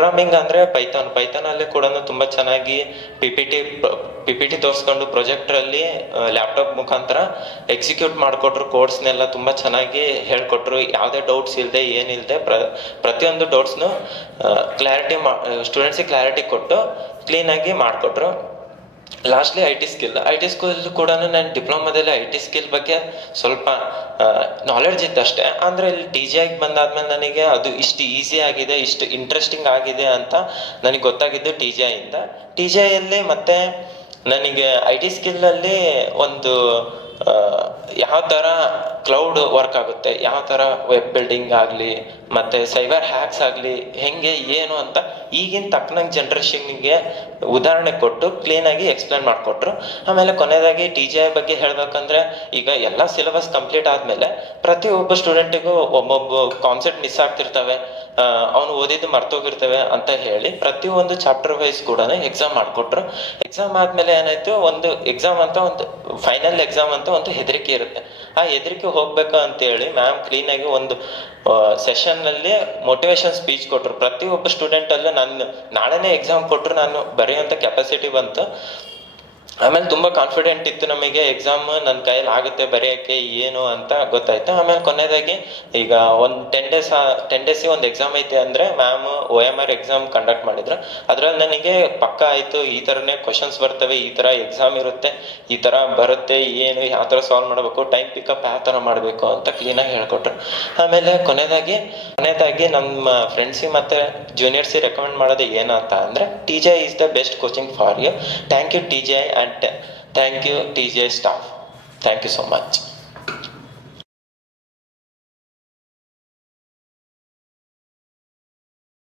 Programming ಅಂದರೆ ಪೈಥಾನಲ್ಲಿ ಕೂಡ ತುಂಬ ಚೆನ್ನಾಗಿ ಪಿ ಪಿ ಟಿ ತೋರಿಸ್ಕೊಂಡು ಪ್ರೊಜೆಕ್ಟ್ರಲ್ಲಿ ಲ್ಯಾಪ್ಟಾಪ್ ಮುಖಾಂತರ ಎಕ್ಸಿಕ್ಯೂಟ್ ಮಾಡಿಕೊಟ್ರು. ಕೋಡ್ಸ್ನೆಲ್ಲ ತುಂಬ ಚೆನ್ನಾಗಿ ಹೇಳ್ಕೊಟ್ರು. ಯಾವುದೇ ಡೌಟ್ಸ್ ಇಲ್ಲದೆ ಏನಿಲ್ಲದೆ ಪ್ರತಿಯೊಂದು ಡೌಟ್ಸ್ನು ಸ್ಟೂಡೆಂಟ್ಸಿಗೆ ಕ್ಲಾರಿಟಿ ಕೊಟ್ಟು ಕ್ಲೀನಾಗಿ ಮಾಡಿಕೊಟ್ರು. ಲಾಸ್ಟ್ಲಿ ಐ ಟಿ ಸ್ಕಿಲ್ ಕೂಡ ನಾನು ಡಿಪ್ಲೊಮಾದಲ್ಲಿ ಐ ಟಿ ಸ್ಕಿಲ್ ಬಗ್ಗೆ ಸ್ವಲ್ಪ ನಾಲೆಡ್ಜ್ ಇತ್ತು ಅಷ್ಟೇ. ಅಂದರೆ ಇಲ್ಲಿ ಟಿ ಜಿ ಐಗೆ ಬಂದಾದ್ಮೇಲೆ ನನಗೆ ಅದು ಇಷ್ಟು ಈಸಿ ಆಗಿದೆ, ಇಷ್ಟು ಇಂಟ್ರೆಸ್ಟಿಂಗ್ ಆಗಿದೆ ಅಂತ ನನಗೆ ಗೊತ್ತಾಗಿದ್ದು ಟಿ ಜಿ ಐಯಿಂದ. ಟಿ ಜಿ ಐಯಲ್ಲಿ ಮತ್ತೆ ನನಗೆ ಐ ಟಿ ಸ್ಕಿಲ್ಲಲ್ಲಿ ಒಂದು ಯಾವ ಥರ ಕ್ಲೌಡ್ ವರ್ಕ್ ಆಗುತ್ತೆ, ಯಾವ ಥರ ವೆಬ್ ಬಿಲ್ಡಿಂಗ್ ಆಗಲಿ ಮತ್ತು ಸೈಬರ್ ಹ್ಯಾಕ್ಸ್ ಆಗಲಿ ಹೆಂಗೆ ಏನು ಅಂತ ಈಗಿನ ತಕ್ಕನಂಗೆ ಜನ್ರೇಷನ್ಗೆ ಉದಾಹರಣೆ ಕೊಟ್ಟು ಕ್ಲೀನಾಗಿ ಎಕ್ಸ್ಪ್ಲೇನ್ ಮಾಡಿಕೊಟ್ರು. ಆಮೇಲೆ ಕೊನೆಯದಾಗಿ ಟಿ ಜಿ ಐ ಬಗ್ಗೆ ಹೇಳಬೇಕಂದ್ರೆ, ಈಗ ಎಲ್ಲ ಸಿಲೆಬಸ್ ಕಂಪ್ಲೀಟ್ ಆದಮೇಲೆ ಪ್ರತಿಯೊಬ್ಬ ಸ್ಟೂಡೆಂಟಿಗೂ ಒಬ್ಬೊಬ್ಬ ಕಾನ್ಸೆಪ್ಟ್ ಮಿಸ್ ಆಗ್ತಿರ್ತವೆ, ಅವನು ಓದಿದ್ದು ಮರ್ತೋಗಿರ್ತವೆ ಅಂತ ಹೇಳಿ ಪ್ರತಿಯೊಂದು ಚಾಪ್ಟರ್ ವೈಸ್ ಕೂಡ ಎಕ್ಸಾಮ್ ಮಾಡಿಕೊಟ್ರು. ಎಕ್ಸಾಮ್ ಆದಮೇಲೆ ಏನಾಯಿತು, ಒಂದು ಎಕ್ಸಾಮ್ ಅಂತ ಒಂದು ಫೈನಲ್ ಎಕ್ಸಾಮ್ ಅಂತ ಒಂದು ಹೆದರಿಕೆ ಇರುತ್ತೆ. ಆ ಹೆದರಿಕೆ ಹೋಗ್ಬೇಕು ಅಂತೇಳಿ ಮ್ಯಾಮ್ ಕ್ಲೀನಾಗಿ ಒಂದು ಸೆಷನ್ನಲ್ಲಿ ಮೋಟಿವೇಶನ್ ಸ್ಪೀಚ್ ಕೊಟ್ಟರು. ಪ್ರತಿಯೊಬ್ಬ ಸ್ಟೂಡೆಂಟಲ್ಲೂ ನಾನು ನಾಳೆನೇ ಎಕ್ಸಾಮ್ ಕೊಟ್ಟರು ನಾನು ಬರೆಯುವಂಥ ಕೆಪಾಸಿಟಿ ಬಂತು. ಆಮೇಲೆ ತುಂಬ ಕಾನ್ಫಿಡೆಂಟ್ ಇತ್ತು ನಮಗೆ, ಎಕ್ಸಾಮ್ ನನ್ನ ಕೈಯಲ್ಲಿ ಆಗುತ್ತೆ ಬರೆಯೋಕ್ಕೆ ಏನು ಅಂತ ಗೊತ್ತಾಯ್ತು. ಆಮೇಲೆ ಕೊನೆಯದಾಗಿ ಈಗ ಒಂದು 10 ಡೇಸಿಗೆ ಒಂದು ಎಕ್ಸಾಮ್ ಐತೆ ಅಂದರೆ ಮ್ಯಾಮ್ OMR ಎಕ್ಸಾಮ್ ಕಂಡಕ್ಟ್ ಮಾಡಿದ್ರು. ಅದರಲ್ಲಿ ನನಗೆ ಪಕ್ಕ ಆಯಿತು, ಈ ಥರನೇ ಕ್ವಶನ್ಸ್ ಬರ್ತವೆ, ಈ ಥರ ಎಕ್ಸಾಮ್ ಇರುತ್ತೆ, ಈ ಥರ ಬರುತ್ತೆ, ಏನು ಯಾವ ಥರ ಸಾಲ್ವ್ ಮಾಡಬೇಕು, ಟೈಮ್ ಪಿಕಪ್ ಯಾವ ಥರ ಮಾಡಬೇಕು ಅಂತ ಕ್ಲೀನಾಗಿ ಹೇಳ್ಕೊಟ್ರು. ಆಮೇಲೆ ಕೊನೆಯದಾಗಿ ನಮ್ಮ ಫ್ರೆಂಡ್ಸಿಗೆ ಮತ್ತು ಜೂನಿಯರ್ಸಿಗೆ ರೆಕಮೆಂಡ್ ಮಾಡೋದು ಏನಂತ ಅಂದರೆ, T G I is the best coaching for you. Thank you T G I and thank you TGI staff. Thank you so much.